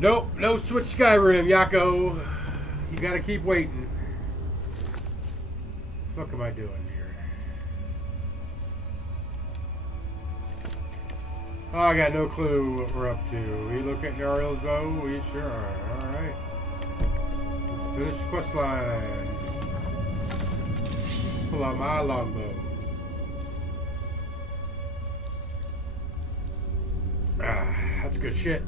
Nope, no switch Skyrim, Yako. You gotta keep waiting. What the fuck am I doing here? Oh, I got no clue what we're up to. We look at Yariel's bow? We sure are. Alright. Let's finish the quest line. Pull out my longbow. Ah, that's good shit.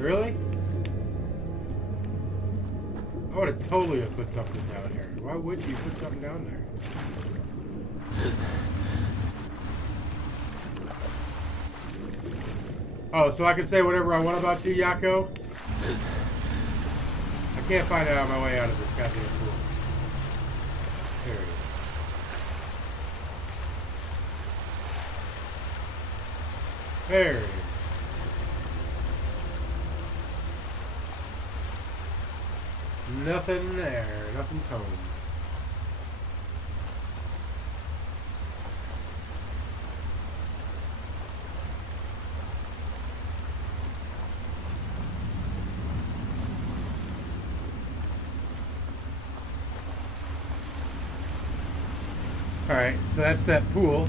Really? I would have totally have put something down here. Why wouldn't you put something down there? Oh, so I can say whatever I want about you, Yako? I can't find out my way out of this goddamn pool. There it is. There it is. Nothing there. Nothing's home. Alright, so that's that pool.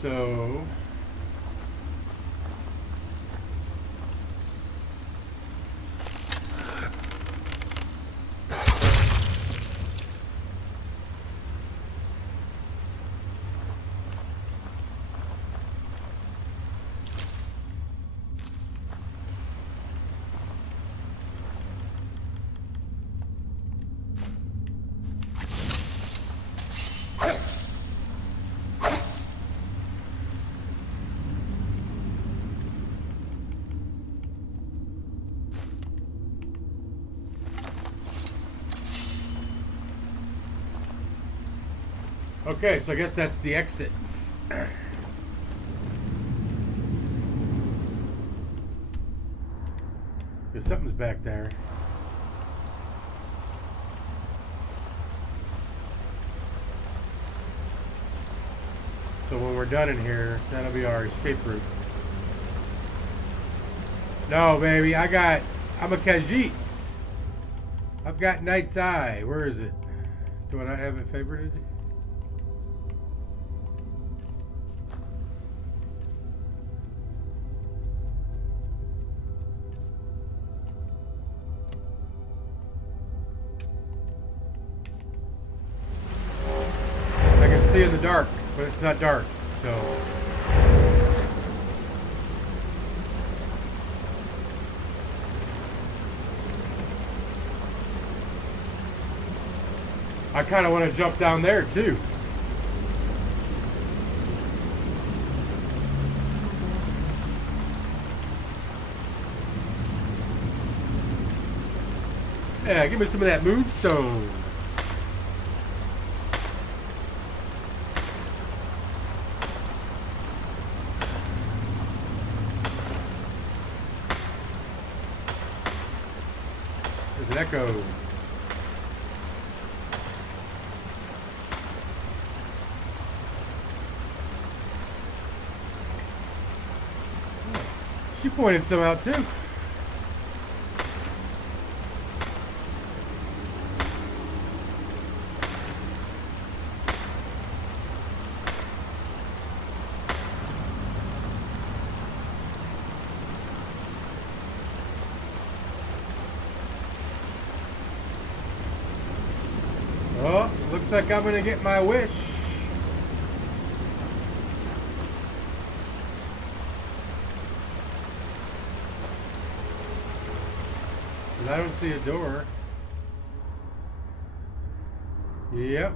So... Okay, so I guess that's the exits. There's something's back there. So when we're done in here, that'll be our escape route. No, baby, I'm a Khajiit. I've got Knight's Eye. Where is it? Do I not have it favorited? See in the dark, but it's not dark, so I kind of want to jump down there too. Yeah, give me some of that moonstone. Echo. She pointed some out too. Oh, looks like I'm gonna get my wish. But I don't see a door. Yep.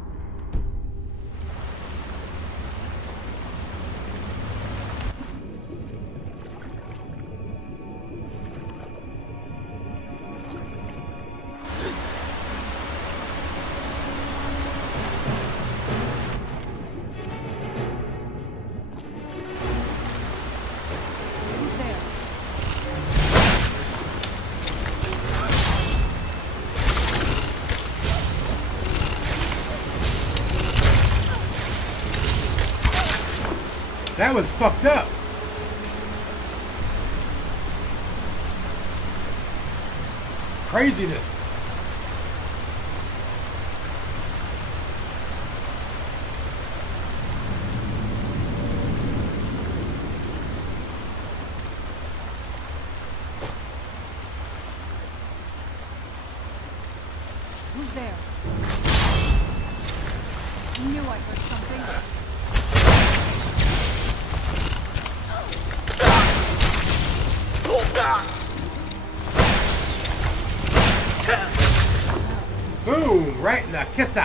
That was fucked up. Craziness. Who's there? I knew I heard something. Boom! Right in the kisser.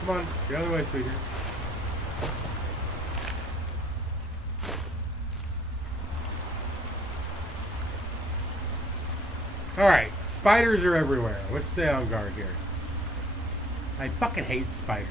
Come on, the other way, sweetie. Alright, spiders are everywhere. Let's stay on guard here. I fucking hate spiders.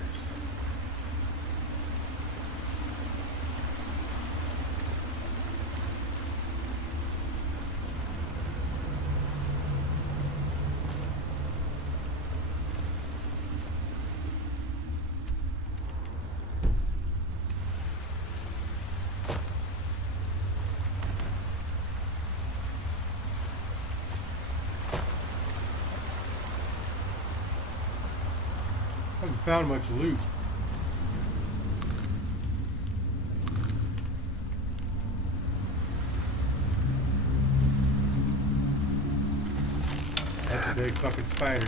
I haven't found much loot. That's a big fucking spider.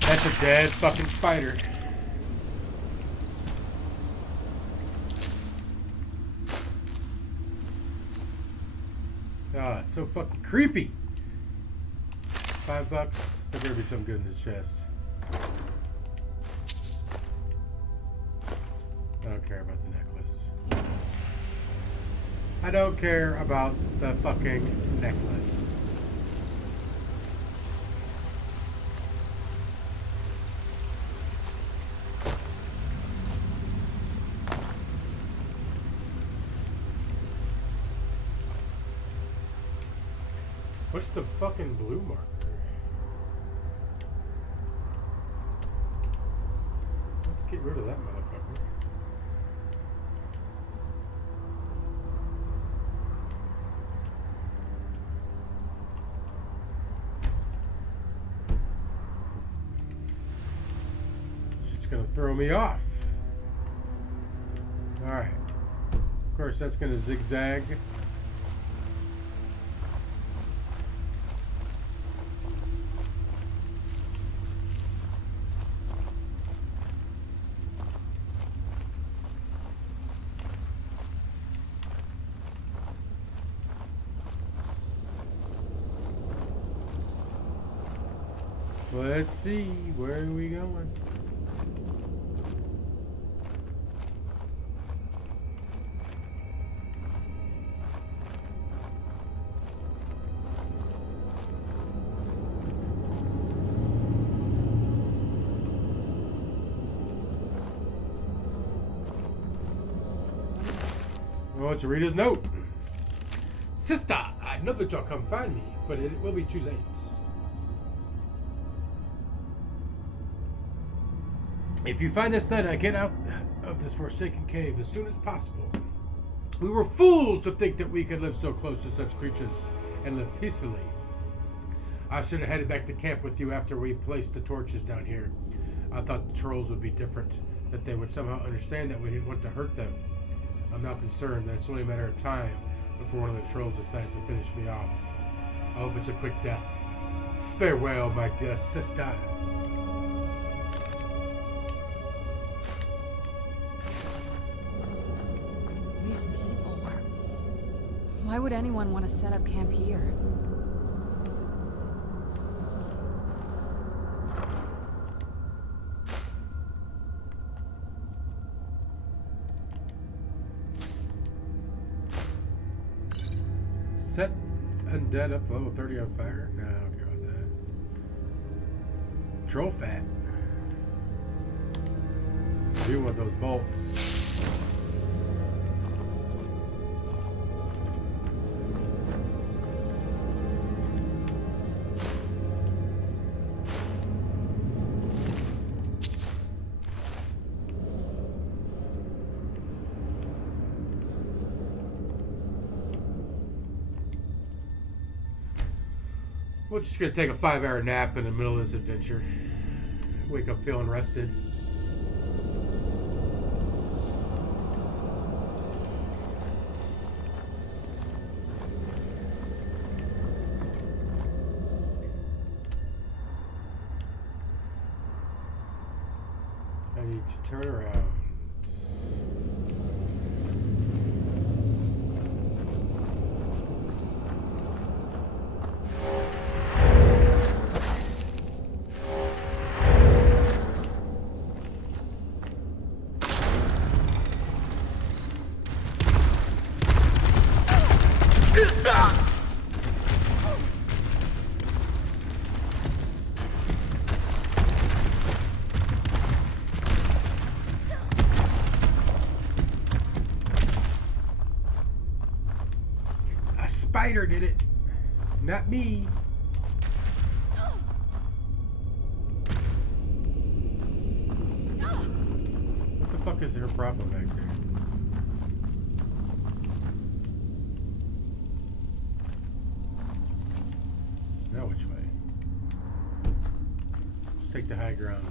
That's a dead fucking spider. God, it's so fucking creepy. $5. There better be something good in this chest. I don't care about the necklace. I don't care about the fucking necklace. What's the fucking blue marker? Let's get rid of that motherfucker. It's gonna throw me off. Alright. Of course, that's gonna zigzag. Let's see, where are we going? Oh, it's Rita's note. Sister, I know that you'll come find me, but it will be too late. If you find this letter, get out of this forsaken cave as soon as possible. We were fools to think that we could live so close to such creatures and live peacefully. I should have headed back to camp with you after we placed the torches down here. I thought the trolls would be different, that they would somehow understand that we didn't want to hurt them. I'm now concerned that it's only a matter of time before one of the trolls decides to finish me off. I hope it's a quick death. Farewell, my dear sister. These people are... Why would anyone want to set up camp here? Set undead up to level 30 on fire? No, I don't care about that. Troll fat. You want those bolts. We're just gonna take a 5-hour nap in the middle of this adventure. Wake up feeling rested. I need to turn around. Spider did it, not me. What the fuck is her problem back there? Now which way? Let's take the high ground.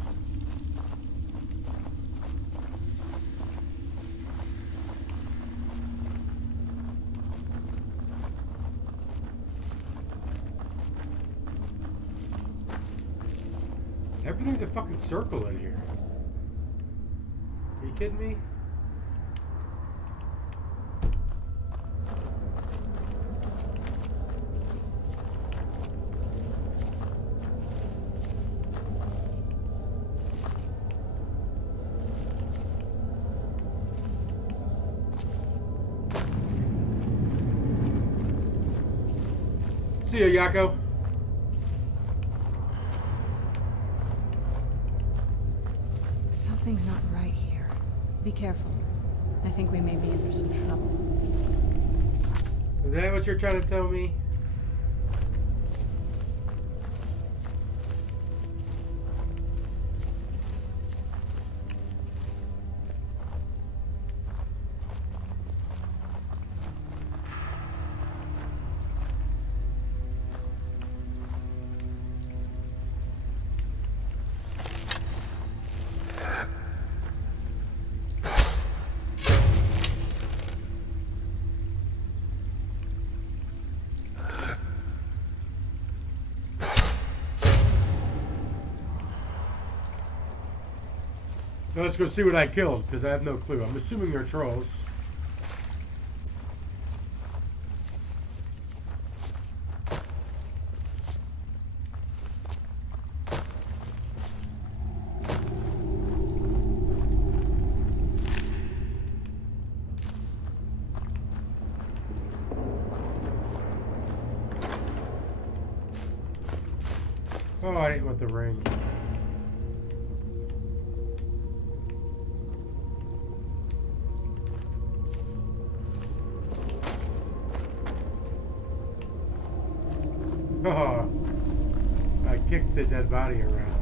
Everything's a fucking circle in here. Are you kidding me? See ya, Yako. Something's not right here. Be careful. I think we may be in for some trouble. Is that what you're trying to tell me? Now let's go see what I killed, because I have no clue. I'm assuming they're trolls. Oh, I didn't want the ring. I kicked the dead body around.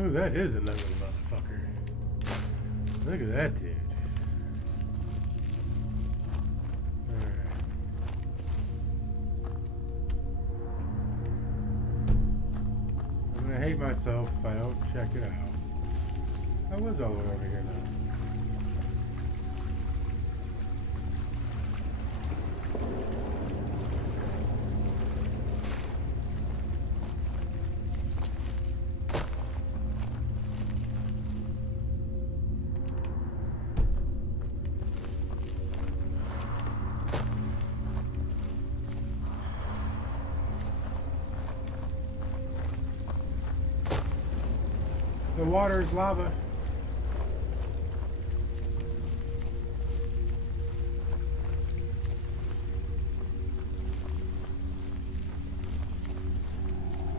Oh, that is an ugly motherfucker. Look at that dude. Alright. I'm gonna hate myself if I don't check it out. I was all the way over here now. The water is lava.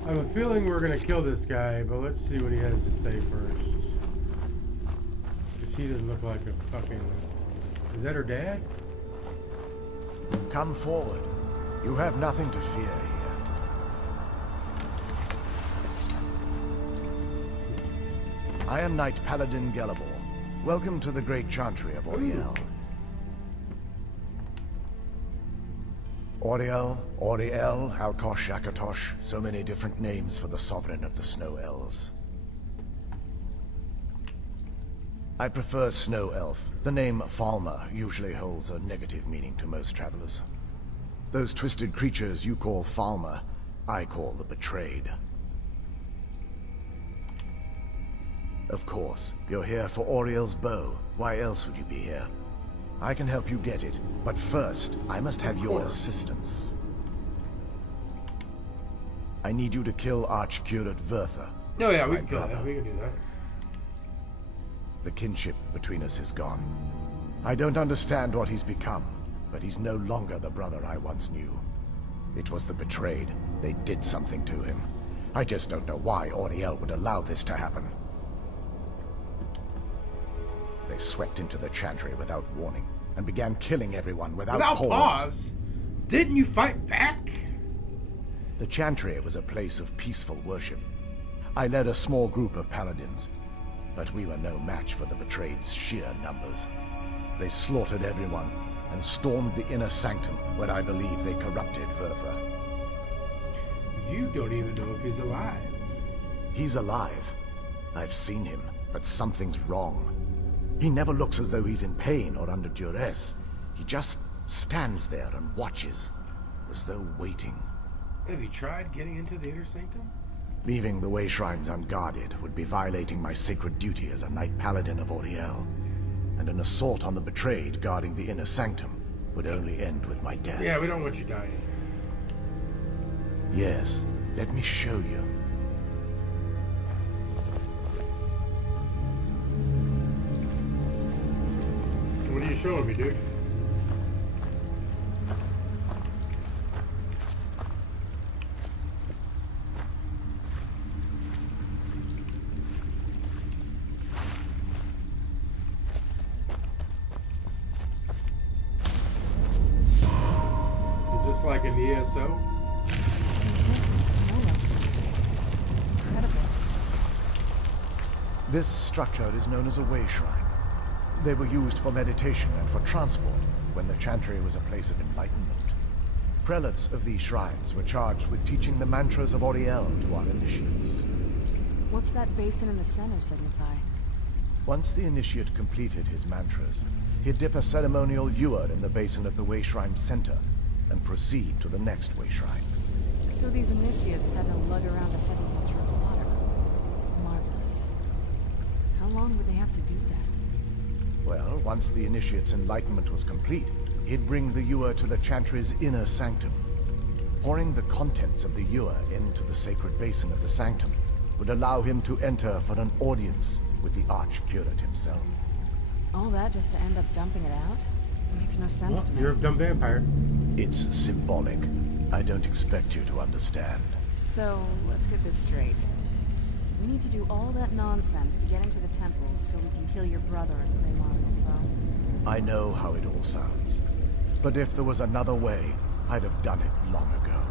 I have a feeling we're gonna kill this guy, but let's see what he has to say first. Because he doesn't look like a fucking... Is that her dad? Come forward. You have nothing to fear here. I am Knight Paladin Gelabor. Welcome to the Great Chantry of Auriel. Auriel, Auriel, Alkosh, Akatosh, so many different names for the sovereign of the Snow Elves. I prefer Snow Elf. The name Falmer usually holds a negative meaning to most travelers. Those twisted creatures you call Falmer, I call the Betrayed. Of course, you're here for Auriel's bow. Why else would you be here? I can help you get it, but first, I must have your assistance. I need you to kill Archcurate Vertha. Oh yeah, we can kill that. We can do that. The kinship between us is gone. I don't understand what he's become, but he's no longer the brother I once knew. It was the Betrayed. They did something to him. I just don't know why Auriel would allow this to happen. They swept into the Chantry without warning, and began killing everyone without pause. Didn't you fight back? The Chantry was a place of peaceful worship. I led a small group of paladins, but we were no match for the Betrayed's sheer numbers. They slaughtered everyone, and stormed the inner sanctum, where I believe they corrupted Vertha. You don't even know if he's alive. He's alive. I've seen him, but something's wrong. He never looks as though he's in pain or under duress. He just stands there and watches, as though waiting. Have you tried getting into the inner sanctum? Leaving the way shrines unguarded would be violating my sacred duty as a Knight Paladin of Auriel. And an assault on the Betrayed guarding the inner sanctum would only end with my death. Yeah, we don't want you dying. Yes, let me show you. What are you showing me, dude? Is this like an ESO? So this is Snow Elf. Incredible. This structure is known as a way shrine. They were used for meditation and for transport when the Chantry was a place of enlightenment. Prelates of these shrines were charged with teaching the mantras of Auriel to our initiates. What's that basin in the center signify? Once the initiate completed his mantras, he'd dip a ceremonial ewer in the basin at the way shrine's center and proceed to the next way shrine. So these initiates had to lug around a heavy measure of water. Marvelous. How long would they have to do that? Well, once the initiate's enlightenment was complete, he'd bring the ewer to the Chantry's inner sanctum. Pouring the contents of the ewer into the sacred basin of the sanctum would allow him to enter for an audience with the Archcurate himself. All that just to end up dumping it out? It makes no sense to me. You're a dumb vampire. It's symbolic. I don't expect you to understand. So, let's get this straight. We need to do all that nonsense to get into the temples so we can kill your brother and claim Arnold's bone. I know how it all sounds. But if there was another way, I'd have done it long ago.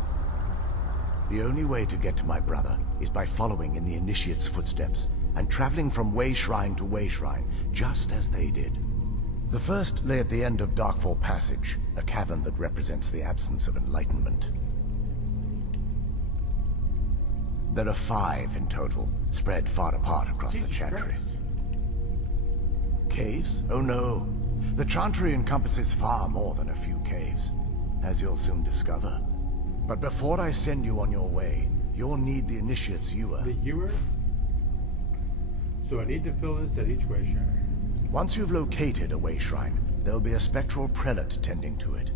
The only way to get to my brother is by following in the Initiate's footsteps and traveling from way shrine to way shrine, just as they did. The first lay at the end of Darkfall Passage, a cavern that represents the absence of enlightenment. There are 5 in total, spread far apart across the Chantry. Caves? Oh no. The Chantry encompasses far more than a few caves, as you'll soon discover. But before I send you on your way, you'll need the Initiate's ewer. The ewer? So I need to fill this at each way shrine. Once you've located a way shrine, there'll be a spectral prelate tending to it.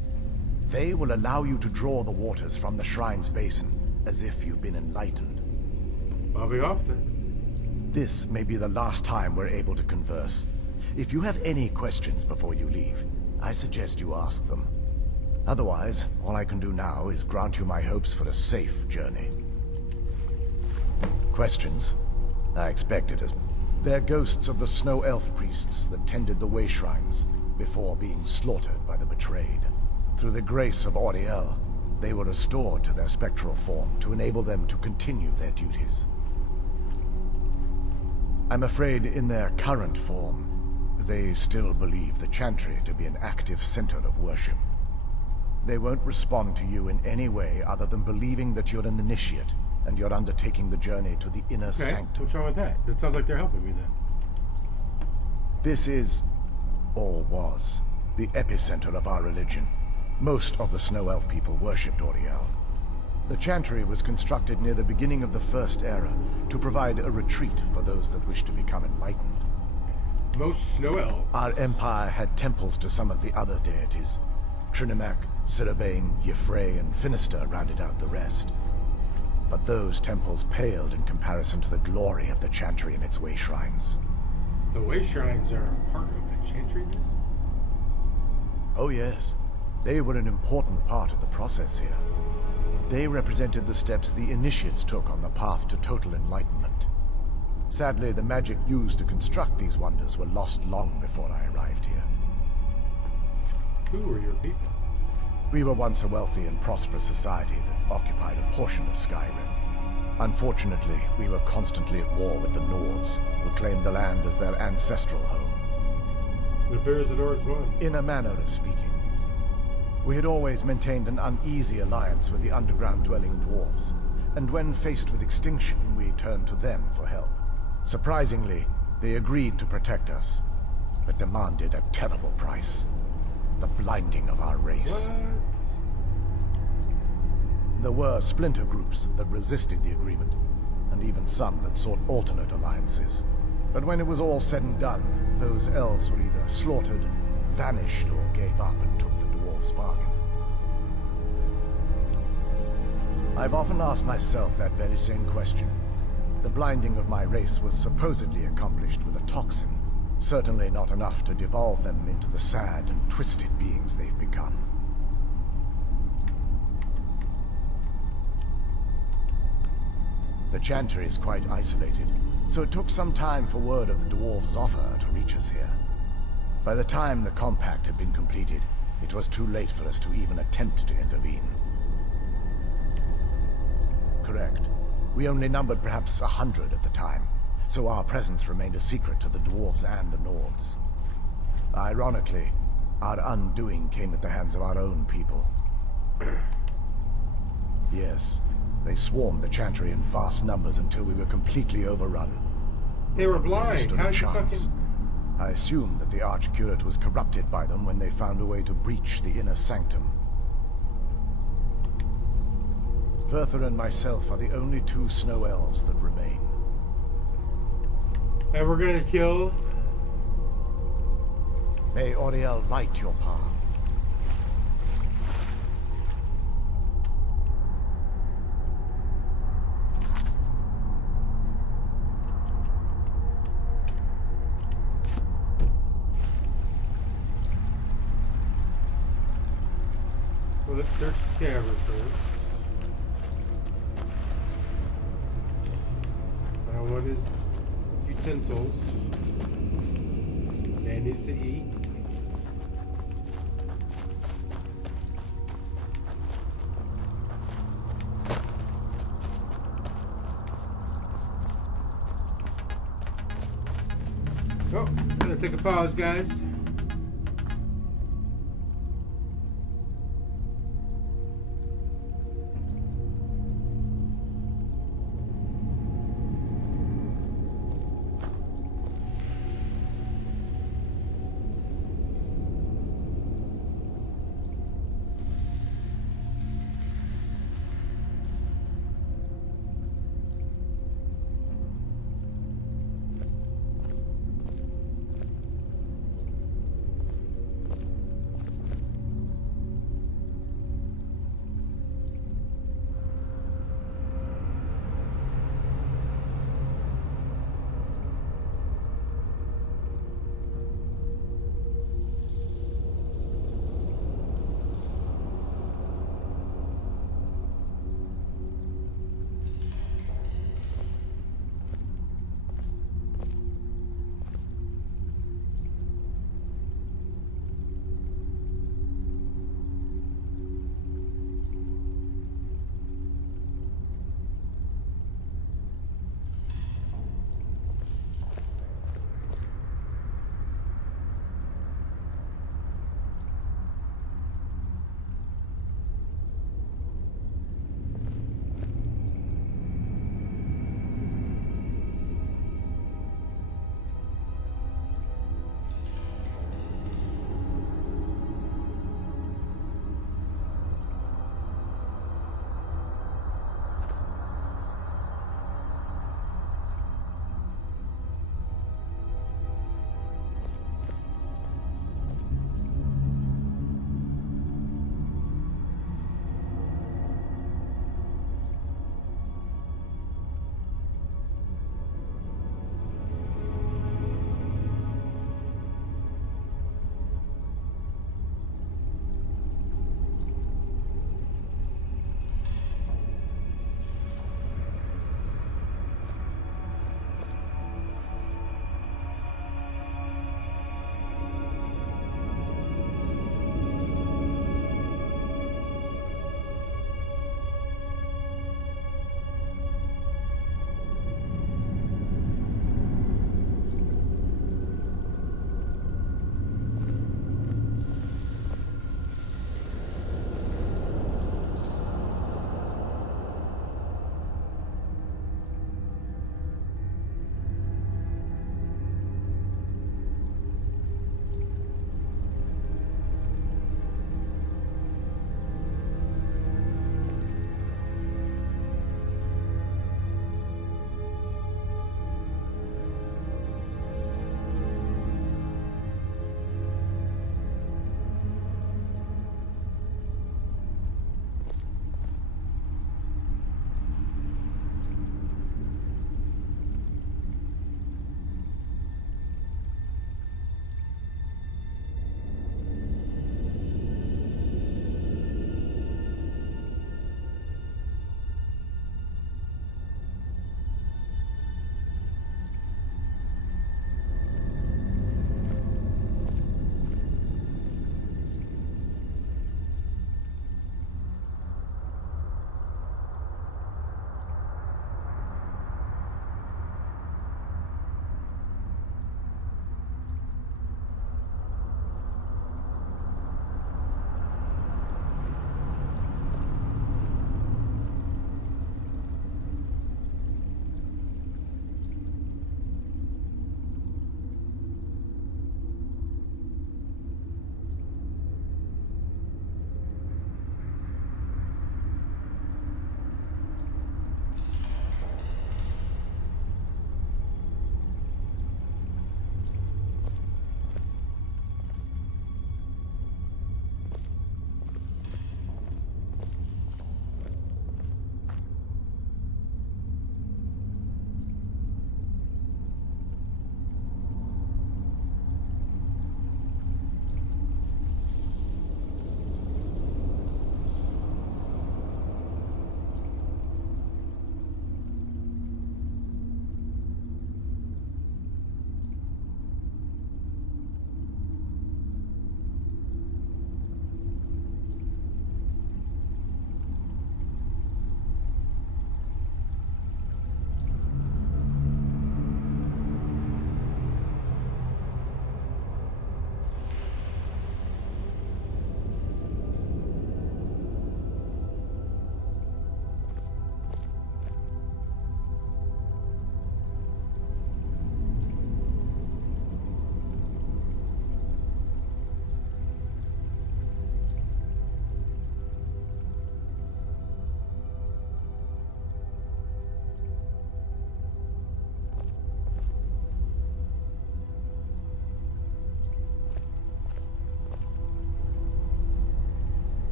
They will allow you to draw the waters from the shrine's basin, as if you've been enlightened. I'll be off then. This may be the last time we're able to converse. If you have any questions before you leave, I suggest you ask them. Otherwise, all I can do now is grant you my hopes for a safe journey. Questions? I expected as... They're ghosts of the Snow Elf priests that tended the way shrines before being slaughtered by the betrayed. Through the grace of Auriel, they were restored to their spectral form to enable them to continue their duties. I'm afraid in their current form, they still believe the Chantry to be an active center of worship. They won't respond to you in any way other than believing that you're an initiate and you're undertaking the journey to the inner sanctum. What's wrong with that? It sounds like they're helping me then. This is, or was, the epicenter of our religion. Most of the Snow Elf people worshipped Auriel. The Chantry was constructed near the beginning of the First Era to provide a retreat for those that wish to become enlightened. Most Snow Elves. Our empire had temples to some of the other deities. Trinimac, Sirabane, Yffrey, and Finister rounded out the rest. But those temples paled in comparison to the glory of the Chantry and its way shrines. The way shrines are part of the Chantry then? Oh yes, they were an important part of the process here. They represented the steps the initiates took on the path to total enlightenment. Sadly, the magic used to construct these wonders were lost long before I arrived here. Who were your people? We were once a wealthy and prosperous society that occupied a portion of Skyrim. Unfortunately, we were constantly at war with the Nords, who claimed the land as their ancestral home. It appears the Nords won. In a manner of speaking. We had always maintained an uneasy alliance with the underground-dwelling dwarves, and when faced with extinction, we turned to them for help. Surprisingly, they agreed to protect us, but demanded a terrible price. The blinding of our race. What? There were splinter groups that resisted the agreement, and even some that sought alternate alliances. But when it was all said and done, those elves were either slaughtered, vanished, or gave up and took the dwarves' bargain. I've often asked myself that very same question. The blinding of my race was supposedly accomplished with a toxin, certainly not enough to devolve them into the sad and twisted beings they've become. The Chantry is quite isolated, so it took some time for word of the dwarves' offer to reach us here. By the time the compact had been completed, it was too late for us to even attempt to intervene. Correct. We only numbered perhaps 100 at the time, so our presence remained a secret to the dwarves and the Nords. Ironically, our undoing came at the hands of our own people. Yes, they swarmed the Chantry in vast numbers until we were completely overrun. They were blind. How'd you fucking... I assumed that the Archcurate was corrupted by them when they found a way to breach the inner sanctum. Verther and myself are the only 2 Snow Elves that remain. And we're gonna kill... May Auriel light your path. let's search the cavern first. I want his utensils. Man needs to eat. Oh, gonna take a pause, guys.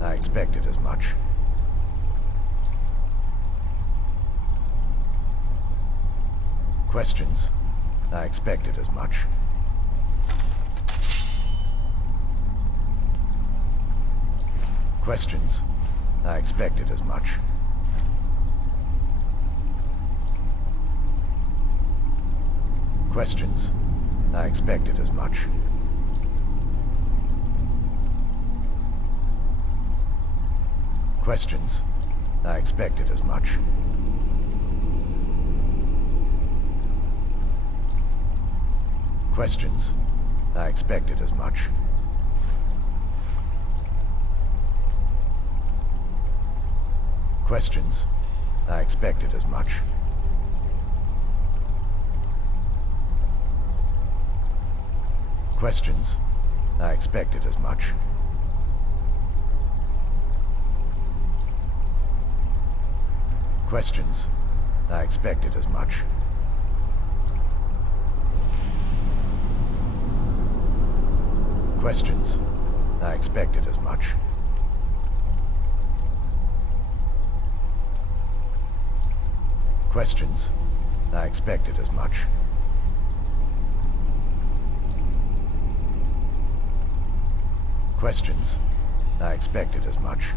I expected as much. Questions? I expected as much. Questions? I expected as much. Questions? I expected as much. Questions? I expected as much. Questions? I expected as much. Questions? I expected as much. Questions? I expected as much. Questions? I expected as much. Questions? I expected as much. Questions? I expected as much. Questions? I expected as much.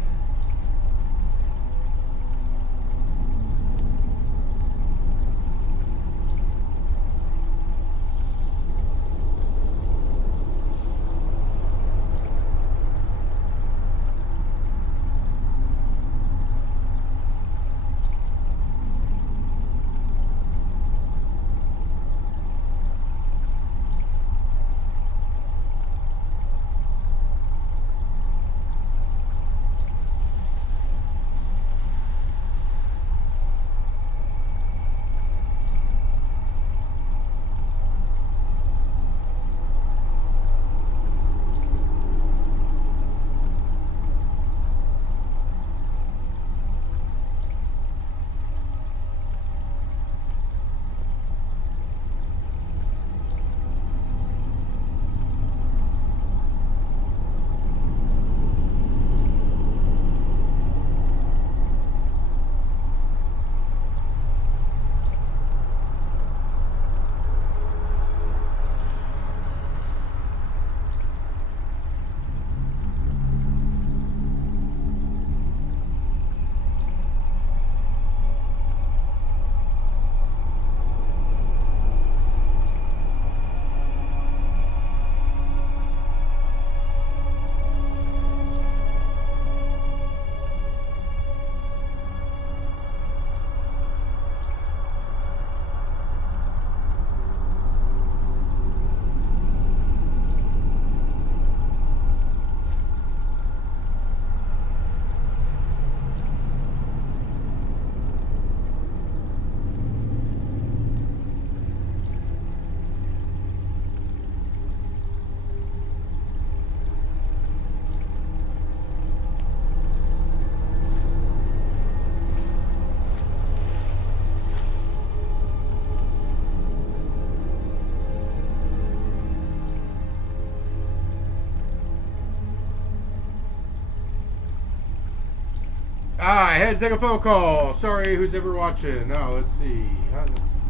I had to take a phone call. Sorry, who's ever watching? Oh, let's see.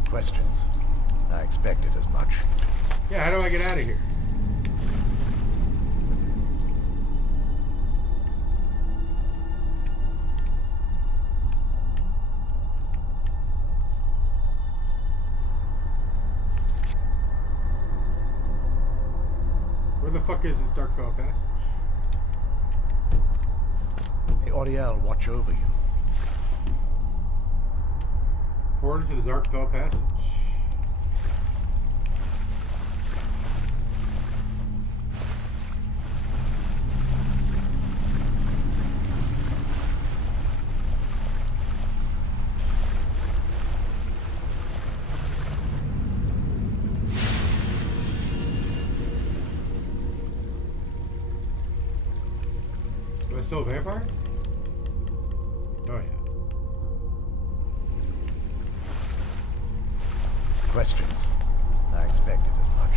Questions? I expected as much. Yeah, how do I get out of here? Where the fuck is this Darkfell passage? May Auriel watch over you. Portal to the Darkfell passage. Am I still a vampire? Oh yeah. Questions? I expected as much.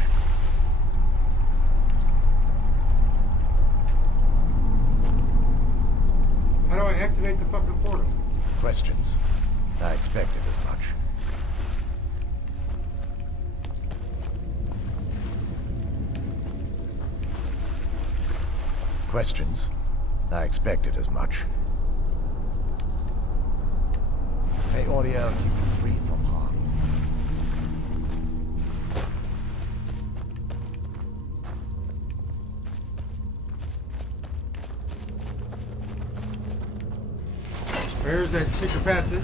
activate the fucking portal? Questions? I expected as much. Questions? I expected as much. May Audio keep you free from harm. There's that secret passage.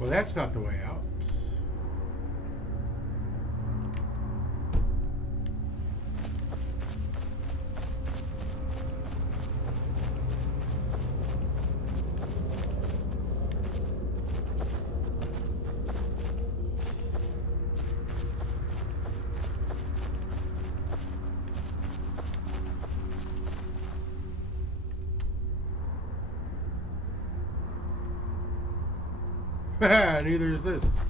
Well, that's not the way out. Neither is this.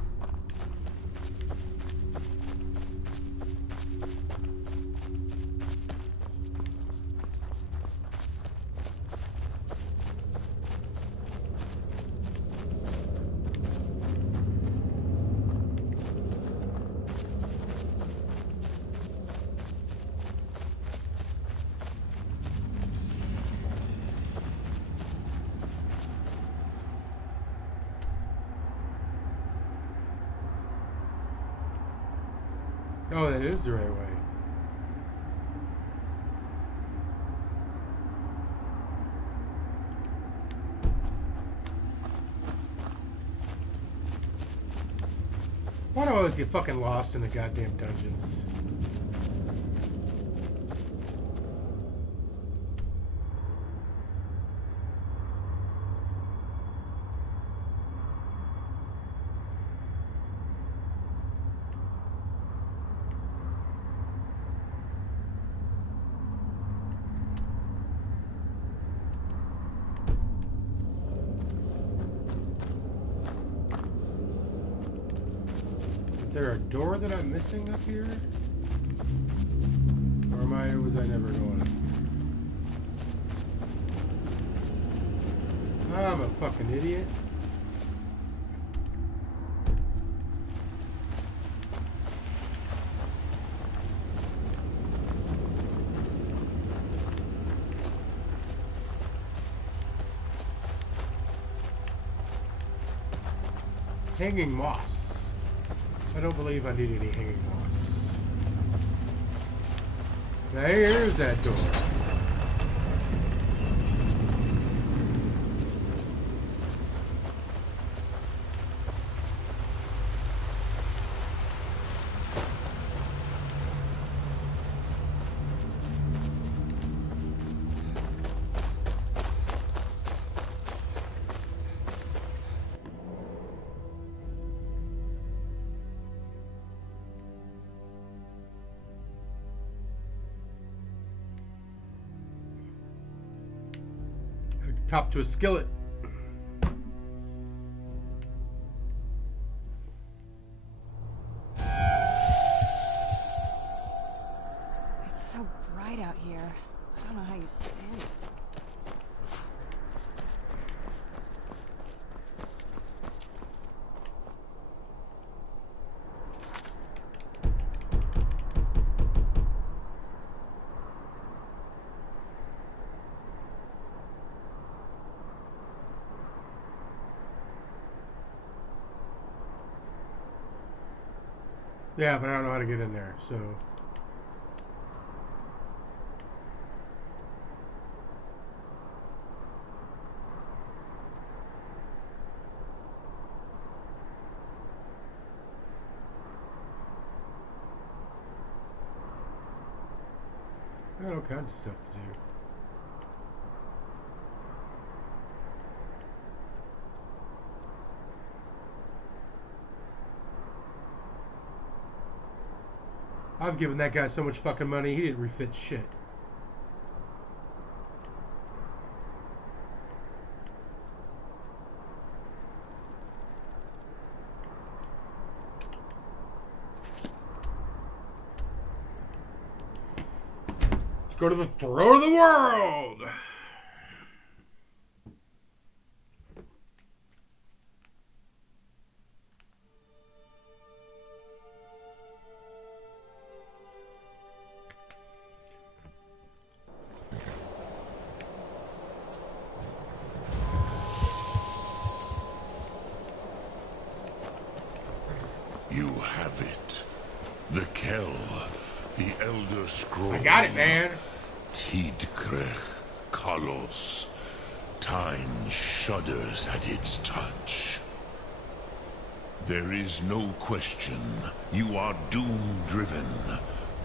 Oh, that is the right way. Why do I always get fucking lost in the goddamn dungeons? Is there a door that I'm missing up here? Or was I never going up here? I'm a fucking idiot. Hanging moss. I don't believe I need any hanging moss. Now here's that door. Top to a skillet. It's so bright out here. I don't know how you stand it. Yeah, but I don't know how to get in there, so... I got all kinds of stuff to do. I've given that guy so much fucking money, he didn't refit shit. Let's go to the throne of the world! You have it. The Kell, the Elder Scroll. I got it, man. Tidkrech Kalos. Time shudders at its touch. There is no question. You are doom-driven.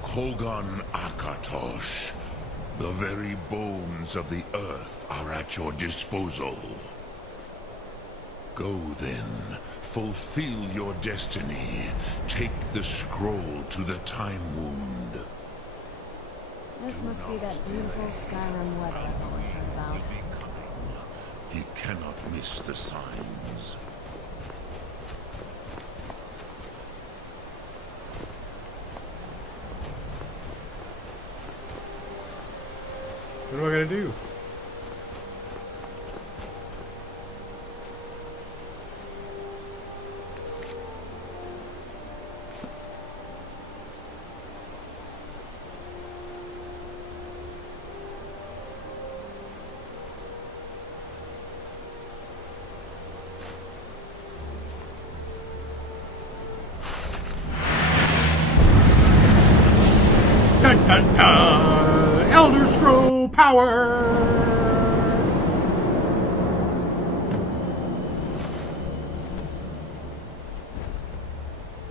Kogan Akatosh. The very bones of the earth are at your disposal. Go then. Fulfill your destiny. Take the scroll to the Time Wound. This must be that beautiful Skyrim weather I've always heard about. He cannot miss the signs. What am I gonna do? Dun dun dun! Elder Scroll power!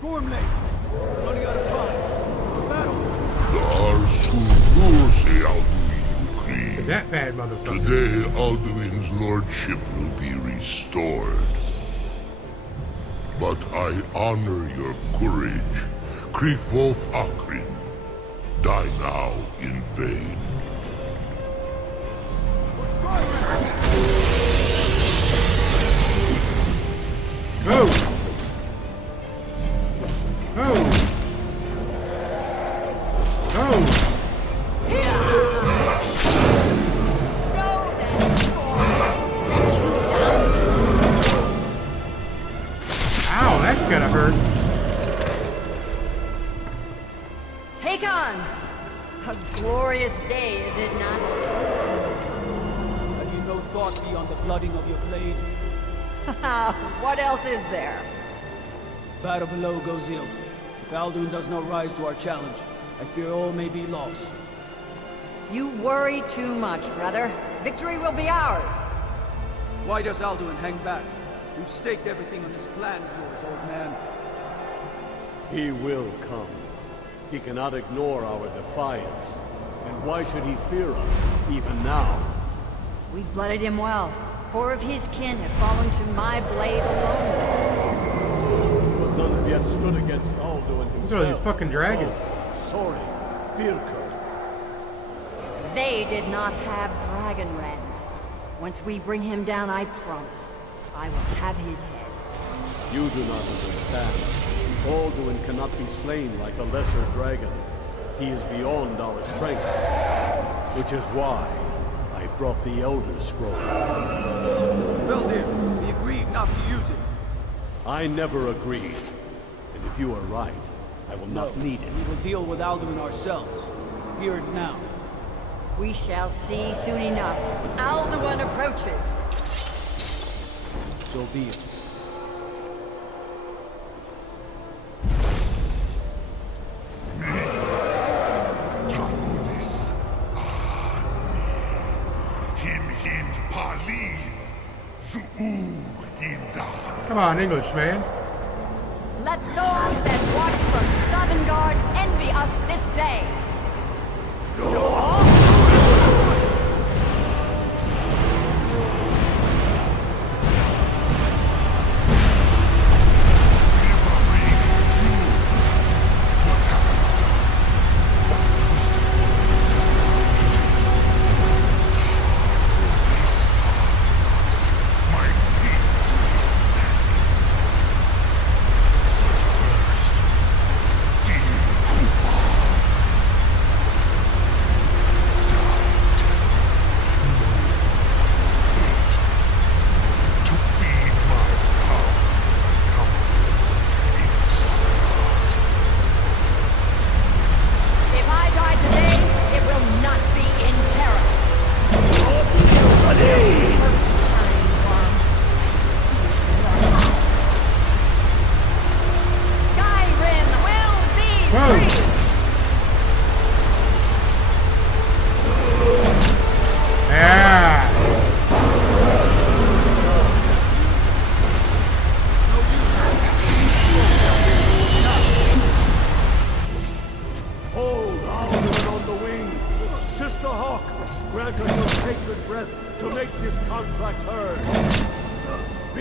Gormley! Running out of time. Battle! Is that bad, motherfucker? Today, Alduin's lordship will be restored. But I honor your courage. Krifwolf Akrin. Die now in vain. Go! Go! Go! Ow, that's gonna hurt. Hakon! A glorious day, is it not? Have you no thought beyond the blooding of your blade? What else is there? Battle below goes ill. If Alduin does not rise to our challenge, I fear all may be lost. You worry too much, brother. Victory will be ours. Why does Alduin hang back? We've staked everything on this plan of yours, old man. He will come. He cannot ignore our defiance. And why should he fear us, even now? We blooded him well. 4 of his kin have fallen to my blade alone. But none have yet stood against Alduin himself. Look at all these fucking dragons. Sorry, Birka. They did not have Dragonrend. Once we bring him down, I promise, I will have his head. You do not understand. Alduin cannot be slain like a lesser dragon. He is beyond our strength. Which is why I brought the Elder Scroll. Veldir, we agreed not to use it. I never agreed. And if you are right, I will not need it. We will deal with Alduin ourselves. Here and now. We shall see soon enough. Alduin approaches. So be it. Come on, English, man. Let those that watch from Sovngarde envy us this day.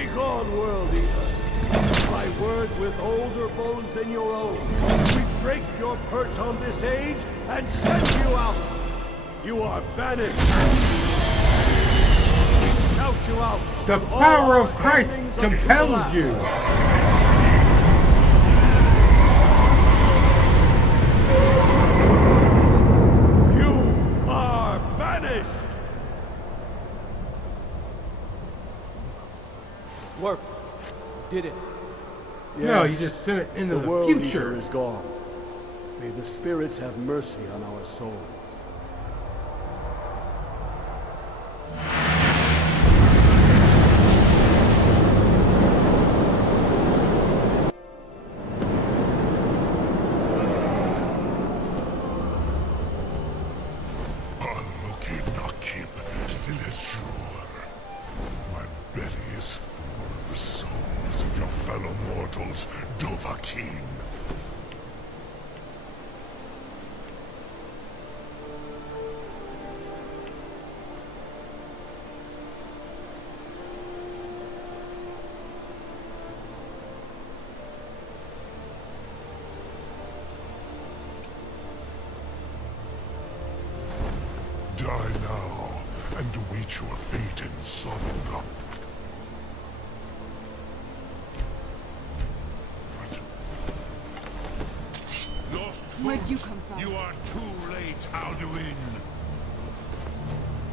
Begone, World Eater. My words with older bones than your own. We break your perch on this age and send you out. You are banished. We shout you out. The power of Christ compels you. You are banished. Work. Did it. No, Yes. you just sent it into The the World future. Eater is gone. May the spirits have mercy on our souls. Unlucky Nakib Silesur. My belly is full of the souls of your fellow mortals, Dovahkiin. Die now, and await your fate in Sodom. Lost Where'd you come from? You are too late, Alduin.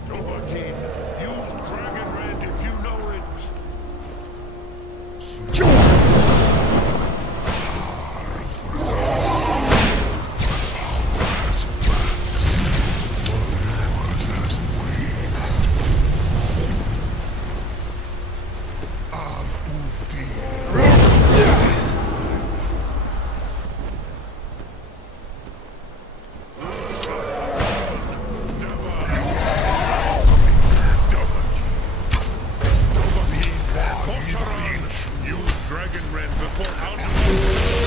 Dovahkiin, use Dragon Red if you know it. Use Dragon Red before Alduin.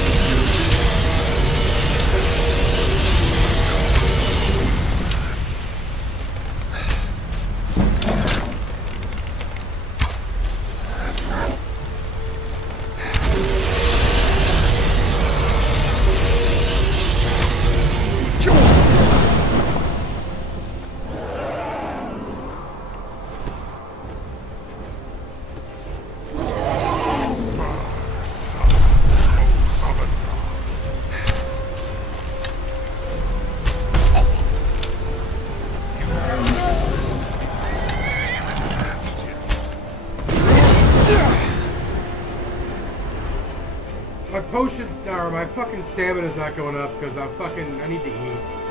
My potion's sour. My fucking stamina's not going up because I need to eat.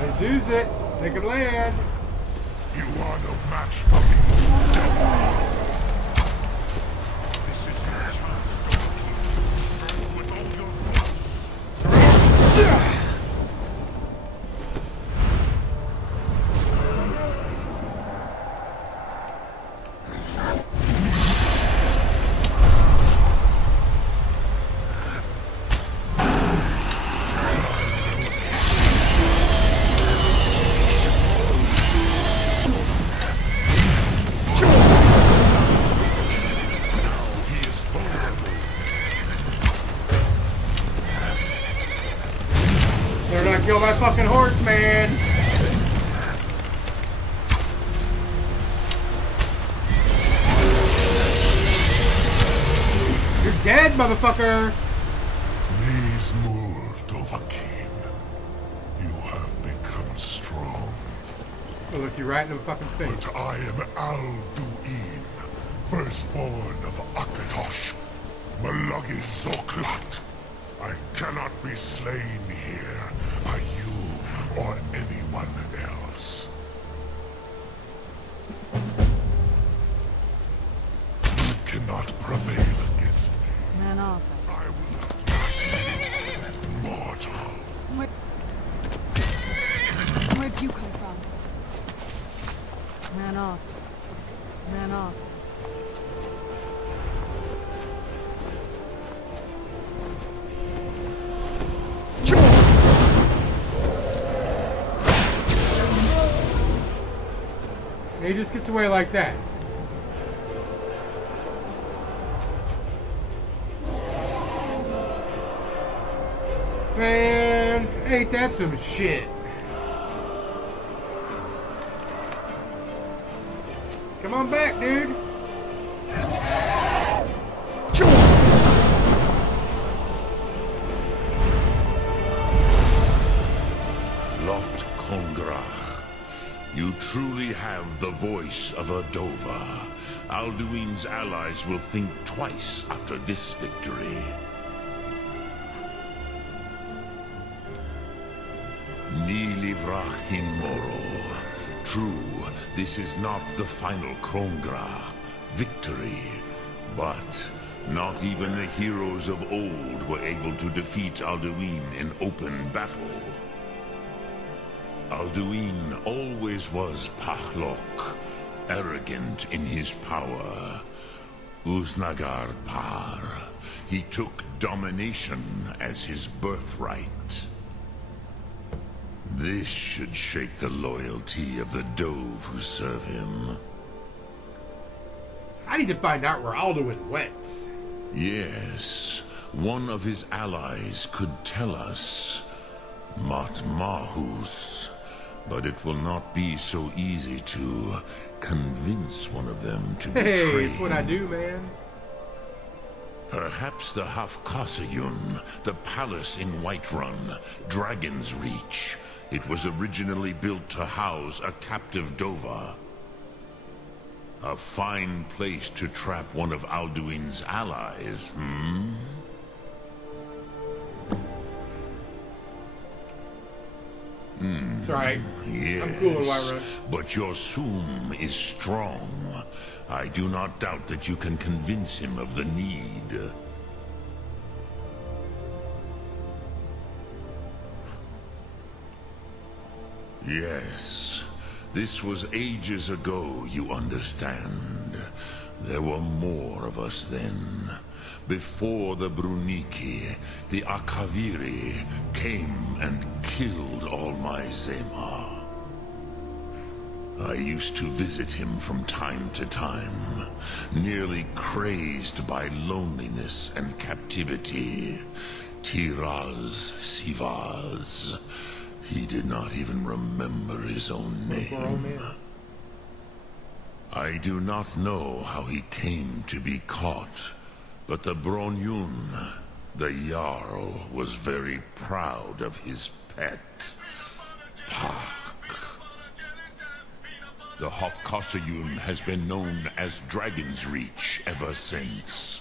Let's use it. Take a land. You are no match for me. This is your chance, Dovahkiin. Struggle with all your force. They're not kill my fucking horse, man. You're dead, motherfucker. Mizmul Dovahkiin. You have become strong. Oh, look, you right in the fucking face. But I am Alduin, firstborn of Akatosh, Malagi Zoklat. I cannot be slain here by you or anyone else. You cannot prevail against me. Man off, I I will outlast you, mortal. Where'd you come from? Man off. Man off. He just gets away like that. Man, ain't that some shit? Come on back, dude. Lot Kongrach, you truly have the voice of a Dova. Alduin's allies will think twice after this victory. Nilivrach hin moro. True, this is not the final Kongra victory, but not even the heroes of old were able to defeat Alduin in open battle. Alduin always was Pahlok, arrogant in his power. Uznagar Par, he took domination as his birthright. This should shake the loyalty of the Dove who serve him. I need to find out where Alduin went. Yes, one of his allies could tell us. Matmahus. But it will not be so easy to convince one of them to betray. Hey, it's what I do, man. Perhaps the Hafkasayun, the palace in Whiterun, Dragon's Reach. It was originally built to house a captive Dova. A fine place to trap one of Alduin's allies, hmm? It's alright. Yes, I'm cool in Whiterun. but your Soom is strong. I do not doubt that you can convince him of the need. Yes, this was ages ago, you understand. There were more of us then. Before the Bruniki, the Akaviri came and killed all my Zema. I used to visit him from time to time, nearly crazed by loneliness and captivity. Tiraz Sivaz. He did not even remember his own name. I do not know how he came to be caught, but the Bronyun, the Jarl, was very proud of his pet, Pak. The Hofkosayun has been known as Dragon's Reach ever since.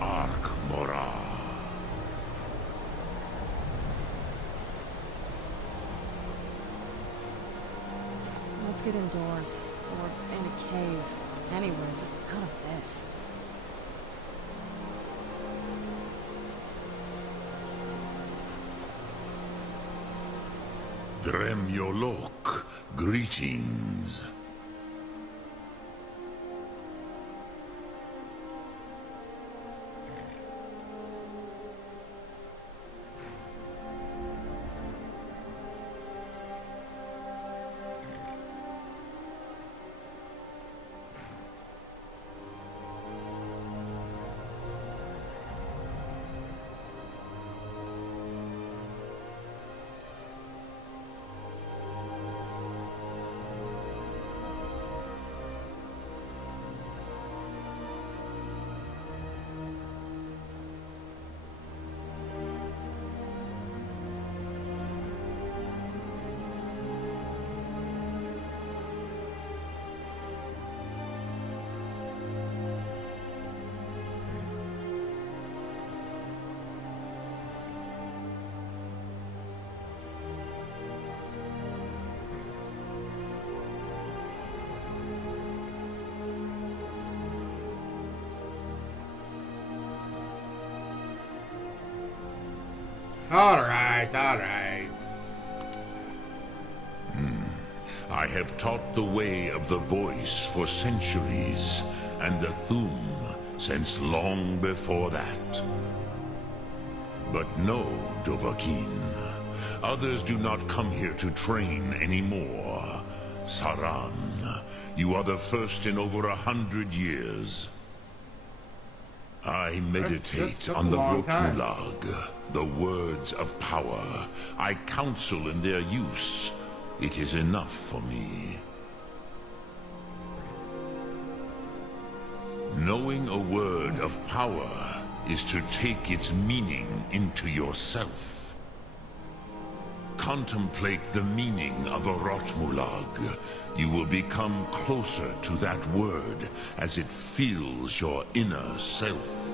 Ark Mora. Let's get indoors. Or in a cave. Anywhere, just out of this. Dremyolok, greetings. Alright. I have taught the way of the voice for centuries, and the Thum since long before that. But no, Dovahkiin. Others do not come here to train anymore. Saran, you are the first in over 100 years. I meditate that's on a the long time. Rotmulag, the words of power. I counsel in their use. It is enough for me. Knowing a word of power is to take its meaning into yourself. Contemplate the meaning of a Rotmulag. You will become closer to that word as it fills your inner self.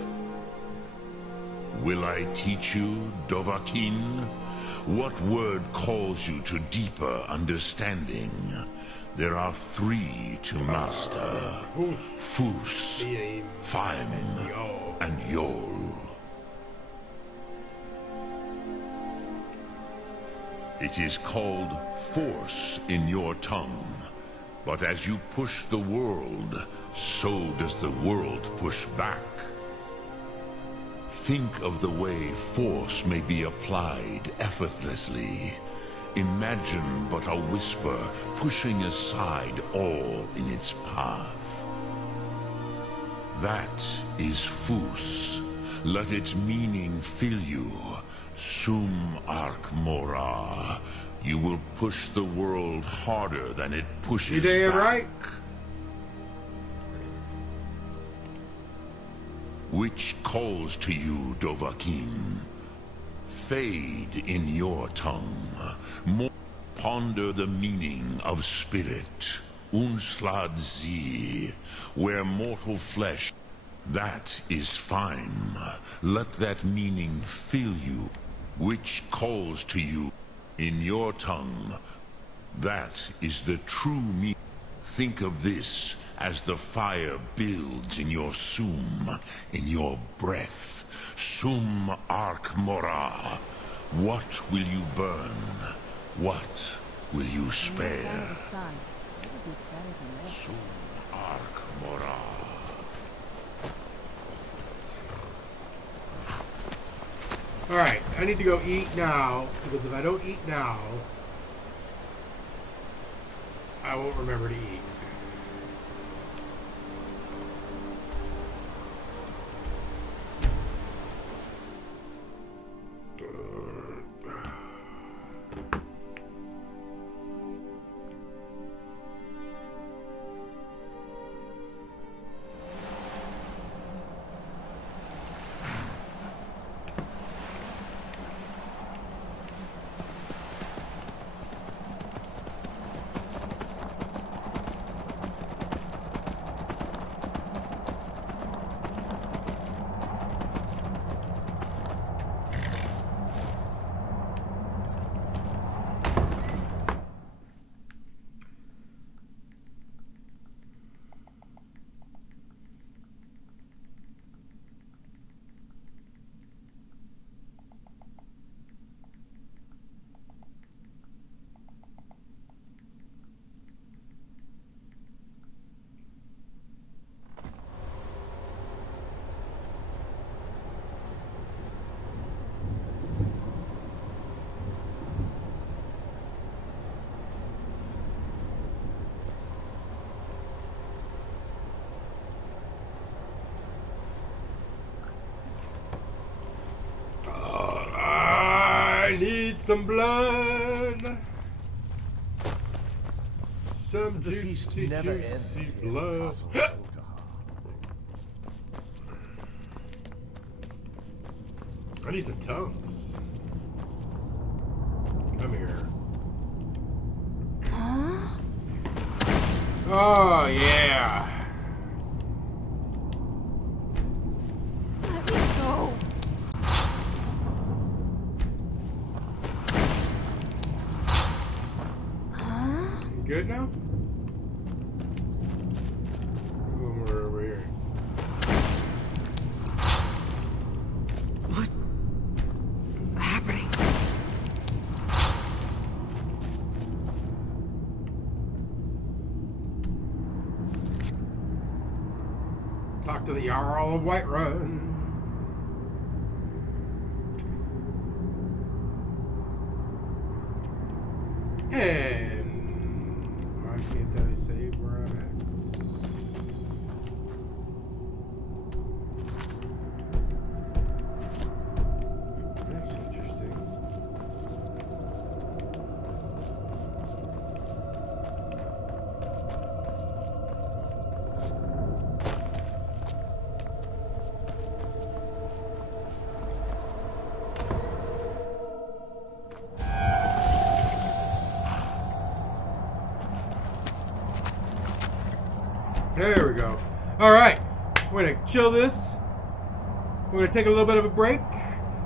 Will I teach you, Dovahkiin? What word calls you to deeper understanding? There are 3 to master. Fus, Faim, and Yol. It is called force in your tongue. But as you push the world, so does the world push back. Think of the way force may be applied effortlessly. Imagine but a whisper pushing aside all in its path. That is Fus. Let its meaning fill you. Sum Ark Mora. You will push the world harder than it pushes You back. right? Which calls to you, Dovahkiin? Fade in your tongue. More ponder the meaning of spirit. Unslad Zi, where mortal flesh. That is fine. Let that meaning fill you. Which calls to you in your tongue. That is the true meaning. Think of this as the fire builds in your sum, in your breath. Sum Ark Mora. What will you burn? What will you spare? The sun. It would be better than this. Sum Ark Mora. Alright, I need to go eat now, because if I don't eat now, I won't remember to eat. some blood. Some The feast juicy, never ends juicy in the blood. castle of Volkihar. I need some tongues. Come here. Huh? Oh, yeah. Let me go. Huh? You good now? One more over here. What's happening? Talk to the Jarl of Whiterun. And why can't I save where I'm at? That's interesting. There we go. Alright. We're going to chill this. We're going to take a little bit of a break.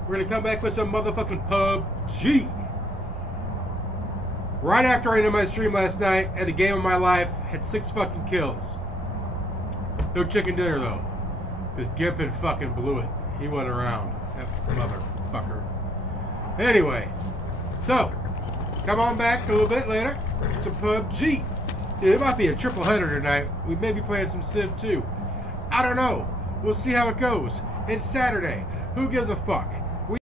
We're going to come back for some motherfucking PUBG. Right after I ended my stream last night, at the game of my life, had 6 fucking kills. No chicken dinner though. Because Gimpin fucking blew it. He went around. That motherfucker. Anyway. So. Come on back a little bit later. Some PUBG. Dude, it might be a triple header tonight. We may be playing some Civ 2. I don't know. We'll see how it goes. It's Saturday. Who gives a fuck?